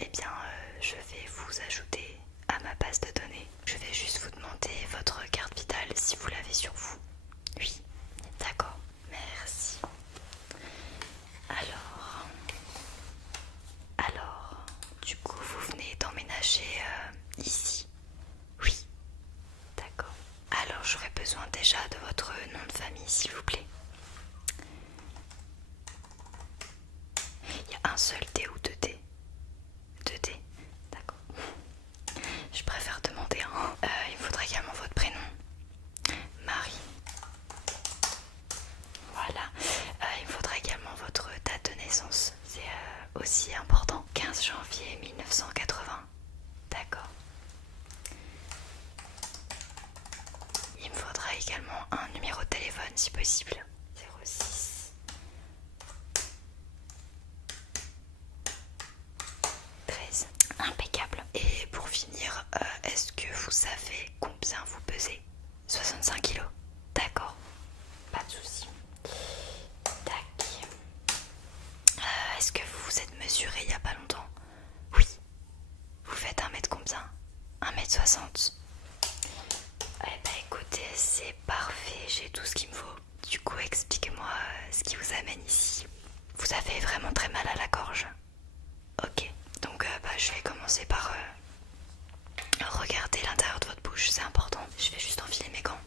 eh bien je vais vous ajouter à ma base de données. Je vais juste vous demander votre carte vitale si vous l'avez sur vous. Oui, d'accord, merci. Alors, du coup vous venez d'emménager ici? Oui, d'accord. Alors j'aurais besoin déjà de votre nom de famille s'il vous plaît. Il y a un seul D ou deux D? Deux D, d'accord. Je préfère demander un. Il me faudrait également votre prénom. Marie. Voilà. Il me faudrait également votre date de naissance. C'est aussi important. 15 janvier 1980. D'accord. Il me faudra également un numéro de téléphone si possible. 06 13. Impeccable. Et pour finir, est-ce que vous savez combien vous pesez? 65 kilos. D'accord. Pas de souci. Tac. Est-ce que vous vous êtes mesuré il n'y a pas longtemps? Oui. Vous faites 1 mètre combien? 1 m 60. Eh ben écoutez, c'est parfait, j'ai tout ce qu'il me faut. Du coup, expliquez-moi ce qui vous amène ici. Vous avez vraiment très mal à la gorge? Ok, donc je vais commencer par regarder l'intérieur de votre bouche, c'est important. Je vais juste enfiler mes gants.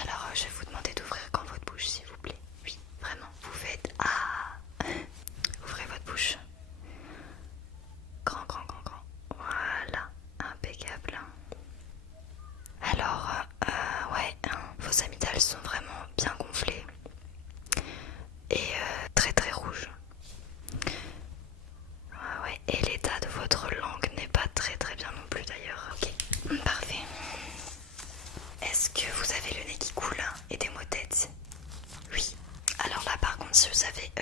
Alors, je vais vous demander d'ouvrir grand votre bouche, s'il vous plaît. Oui, vraiment, vous faites... Ah. Ouvrez votre bouche. Grand, grand, grand, grand. Voilà, impeccable. Alors, ouais, vos amygdales sont vraiment bien gonflées. Et très très rouges. Ah ouais, et l'état de votre langue n'est pas très très bien non plus d'ailleurs. Ok, parfait. Est-ce que vous avez le nez qui coule et des maux de tête? Oui. Alors là par contre, si vous avez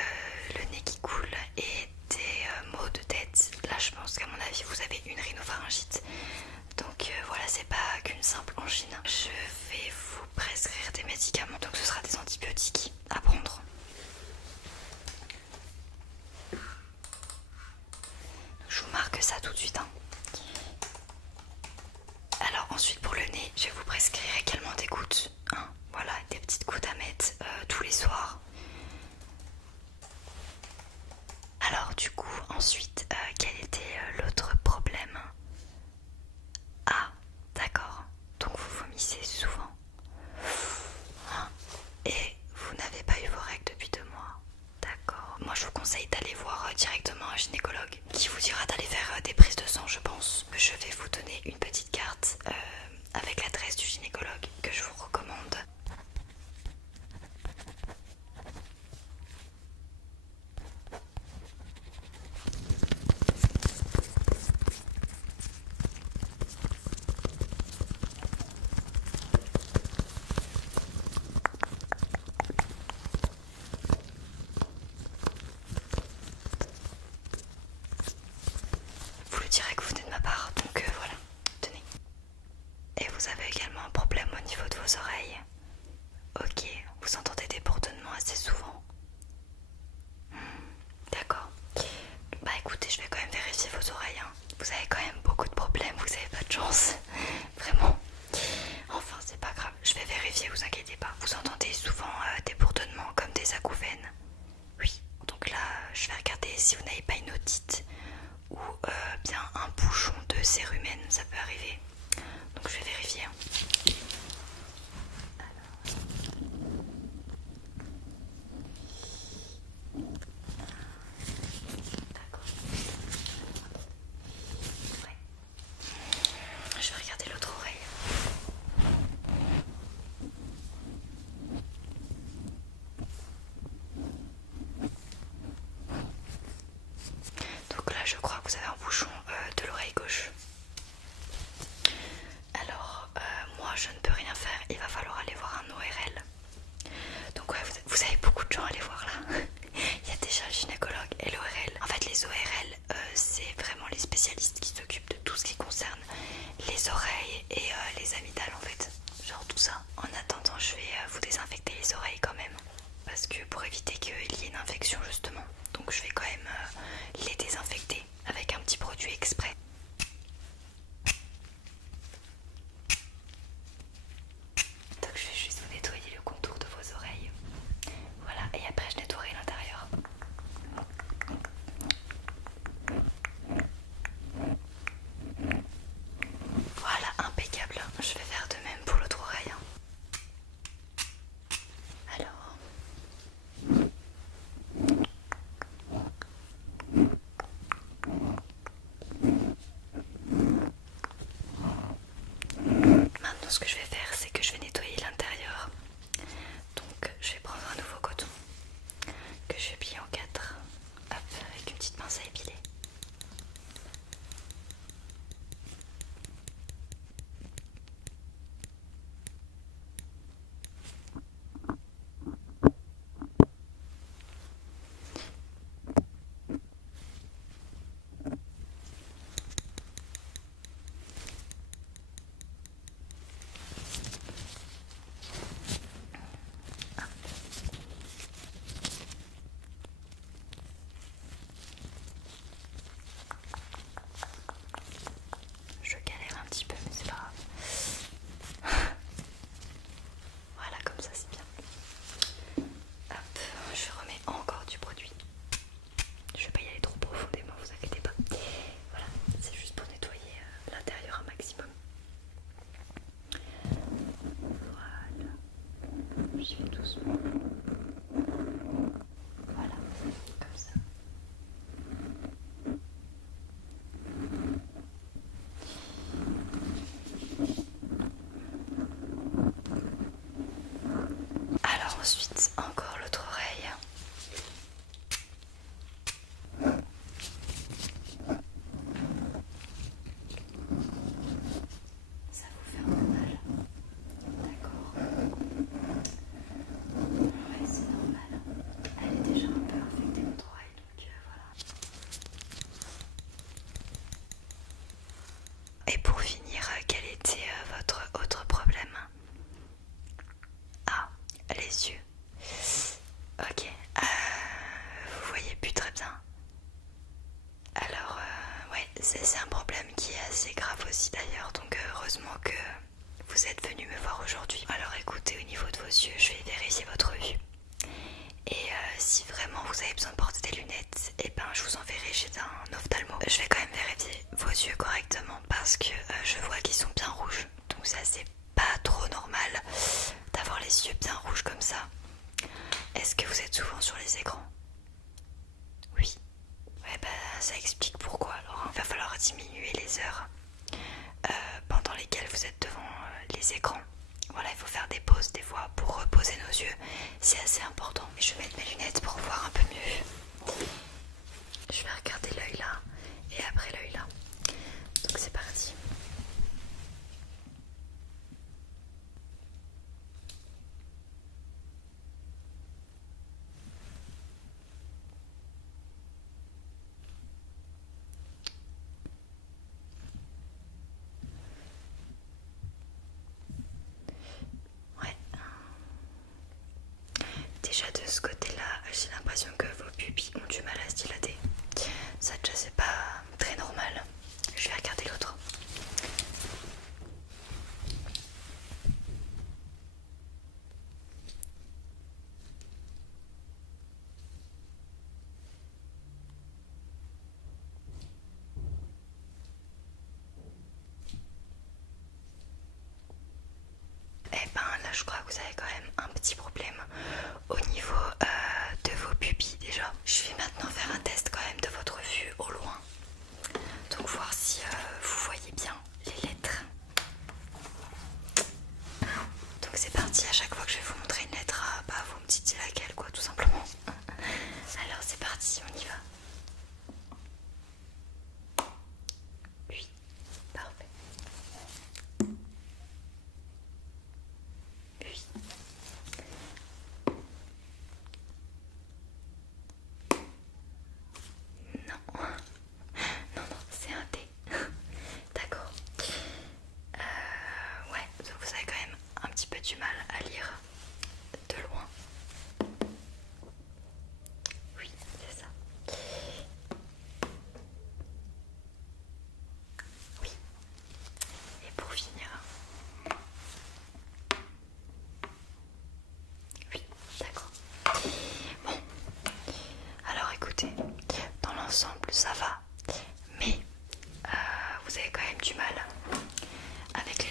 le nez qui coule et des maux de tête, là je pense qu'à mon avis vous avez une rhinopharyngite. Donc voilà, c'est pas qu'une simple angine. Je vais vous prescrire des médicaments, donc ce sera des antibiotiques à prendre. Je vous marque ça tout de suite. Alors ensuite pour le nez, je vais vous prescrire également des gouttes. Voilà, des petites gouttes à mettre tous les soirs. Alors du coup, ensuite, quel était l'autre problème? Ah, d'accord. Donc vous vomissez souvent. Et vous n'avez pas eu vos règles depuis 2 mois. D'accord. Moi je vous conseille d'aller voir directement un gynécologue qui vous dira d'aller faire des prises de sang, je pense. Je vais vous donner une petite carte avec l'adresse du gynécologue que je vous recommande. Vous lui direz que vous venez de ma part, donc voilà, tenez. Et vous avez également un problème au niveau de vos oreilles. Ok, vous entendez des bourdonnements assez souvent. D'accord. Bah écoutez, je vais quand même vérifier vos oreilles. Vous avez quand même beaucoup de problèmes, vous avez pas de chance. Vraiment. Enfin, c'est pas grave, je vais vérifier, vous inquiétez pas. Vous entendez souvent des bourdonnements comme des acouphènes? Oui. Donc là, je vais regarder si vous n'avez pas une otite ou bien un bouchon de cérumen, ça peut arriver. Donc je vais vérifier. D'accord. Ouais. Je vais regarder l'autre oreille. impeccable. Je vais faire de même pour l'autre oreille. Alors. Maintenant ce que je vais faire c'est que je vais nettoyer l'intérieur. Donc je vais prendre un nouveau coton que je vais plier en 4. Hop, avec une petite pince à épiler. Je galère un petit peu mais c'est pas grave. Voilà, comme ça c'est bien. Hop, je remets encore du produit. Je vais pas y aller trop profondément, vous inquiétez pas. Voilà, c'est juste pour nettoyer l'intérieur un maximum. Voilà, j'y vais doucement. Voilà, comme ça. Alors ensuite, encore l'autre oreille. Ça vous fait un peu mal? D'accord. Ouais, c'est normal. Elle est déjà un peu infectée votre oreille, donc voilà. Et pour finir, quel était votre autre problème? Ah, les yeux. Ok, vous voyez plus très bien. Alors, ouais, c'est un problème qui est assez grave aussi d'ailleurs, donc heureusement que vous êtes venu me voir aujourd'hui. Alors écoutez, au niveau de vos yeux, je vais vérifier votre vue. Et si vraiment vous avez besoin de porter des lunettes, et ben je vous enverrai chez un ophtalmo. Je vais quand même vérifier vos yeux correctement parce que je vois qu'ils sont bien rouges. Donc ça c'est pas trop normal d'avoir les yeux bien rouges comme ça. Est-ce que vous êtes souvent sur les écrans? Oui. Ouais bah ça explique pourquoi alors. Il va falloir diminuer les heures pendant lesquelles vous êtes devant les écrans. Voilà, il faut faire des pauses des fois pour reposer nos yeux. C'est assez important. Je vais mettre mes lunettes pour voir un peu mieux. Je vais regarder l'œil là et après l'œil là. Donc c'est parti. Ouais. Déjà de ce côté-là, j'ai l'impression que vos pupilles ont du mal à se dilater. Ça déjà c'est pas très normal. Je vais regarder l'autre. Eh ben là je crois que vous avez quand même un petit problème au niveau de vos pupilles déjà. Je vais maintenant faire un test quand même de votre vue au loin. Donc voir si vous voyez bien les lettres. Donc c'est parti, à chaque fois que je vais vous montrer une lettre, bah vous me dites laquelle quoi tout simplement. Alors c'est parti, on y va. Oui, parfait. Oui. Non, non, c'est un T. D'accord. Ouais, vous avez quand même un petit peu du mal à lire de loin. Oui, c'est ça. Oui. Et pour finir. Oui, d'accord. Bon, alors écoutez, dans l'ensemble ça va, mais vous avez quand même du mal avec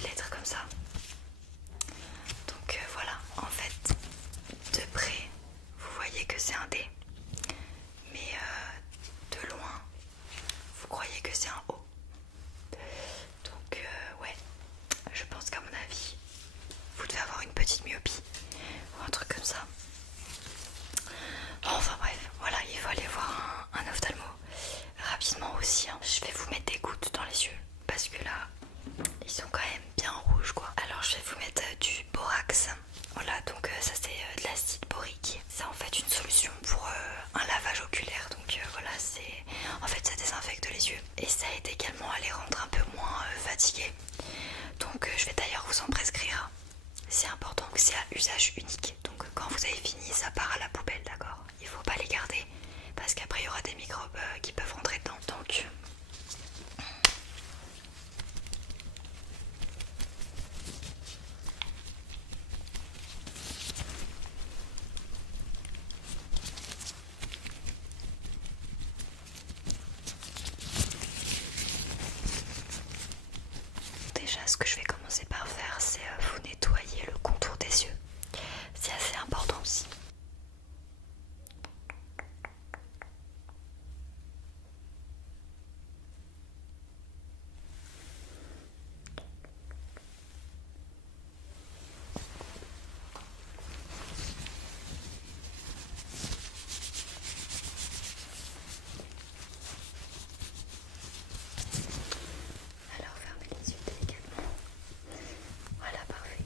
vous croyez que c'est un O. Donc ouais, je pense qu'à mon avis, vous devez avoir une petite myopie ou un truc comme ça. Enfin bref, voilà, il faut aller voir un ophtalmo rapidement aussi. Hein. Je vais vous mettre des gouttes dans les yeux parce que là, ils sont quand même bien rouges quoi. Alors je vais vous mettre du borax. Voilà, donc ça c'est de l'acide borique. C'est en fait une solution pour un lavage oculaire. Donc voilà, c'est en fait ça désinfecte les yeux et ça aide également à les rendre un peu moins fatigués. Donc je vais d'ailleurs vous en prescrire. C'est important que c'est à usage unique. Donc quand vous avez fini, ça part à la poubelle, d'accord? Il faut pas les garder parce qu'après il y aura des microbes qui peuvent rentrer dedans. Donc déjà, ce que je vais commencer par faire, c'est vous nettoyer le contour des yeux. C'est assez important aussi. Alors fermez les yeux délicatement. Voilà, parfait.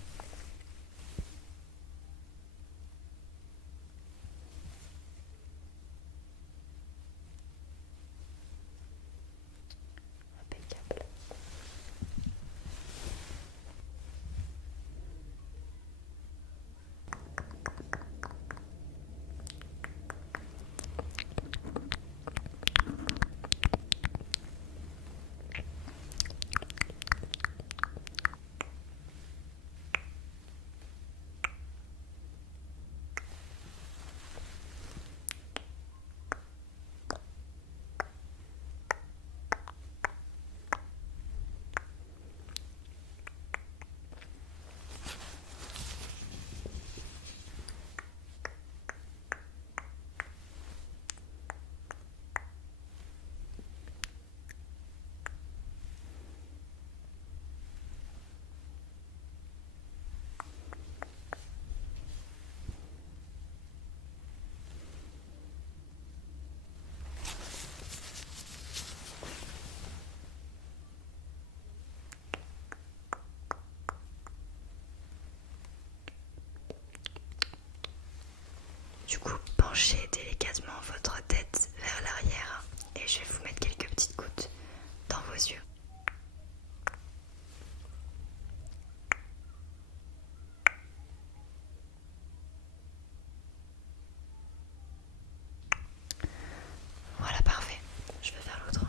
Impeccable. Du coup, penchez délicatement votre tête vers l'arrière et je vais vous mettre quelques petites gouttes dans vos yeux. Voilà, parfait. Je vais faire l'autre.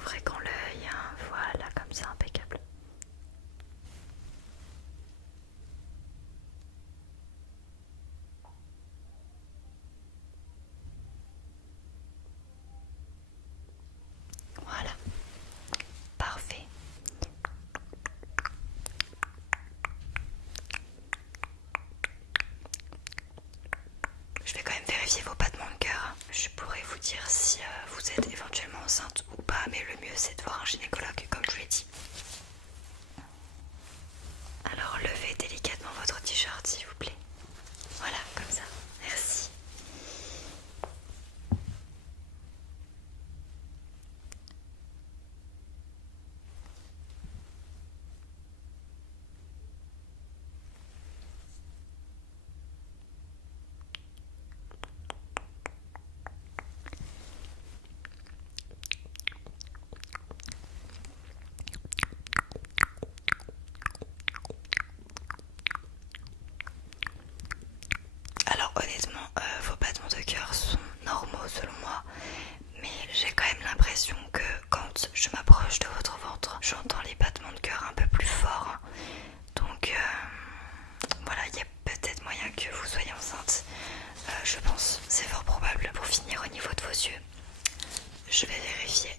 Ouvrez grand l'œil, hein. Voilà, comme ça, impeccable. Voilà, parfait. Je vais quand même vérifier vos battements de cœur. Je pourrais vous dire si vous êtes éventuellement enceinte ou pas, mais le mieux c'est de voir un gynécologue comme je vous l'ai dit. Alors levez délicatement votre t-shirt s'il vous plaît. Voilà, comme ça. Merci. Alors honnêtement, vos battements de cœur sont normaux selon moi, mais j'ai quand même l'impression que quand je m'approche de votre ventre, j'entends les battements de cœur un peu plus forts. Donc voilà, il y a peut-être moyen que vous soyez enceinte. Je pense, c'est fort probable. Pour finir au niveau de vos yeux, je vais vérifier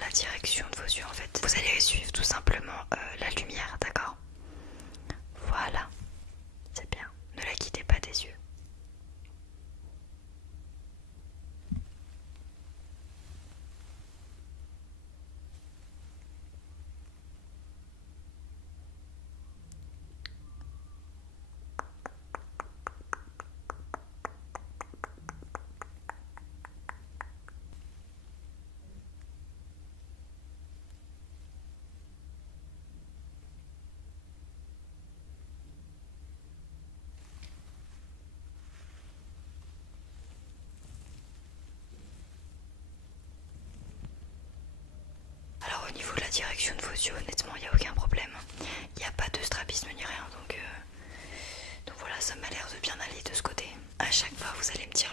la direction de vos yeux en fait. Vous allez suivre tout simplement la lumière, d'accord? Voilà, c'est bien. Ne la quittez pas des yeux. direction de vos yeux, honnêtement, il n'y a aucun problème. Il n'y a pas de strabisme ni rien, donc voilà, ça m'a l'air de bien aller de ce côté. À chaque fois, vous allez me dire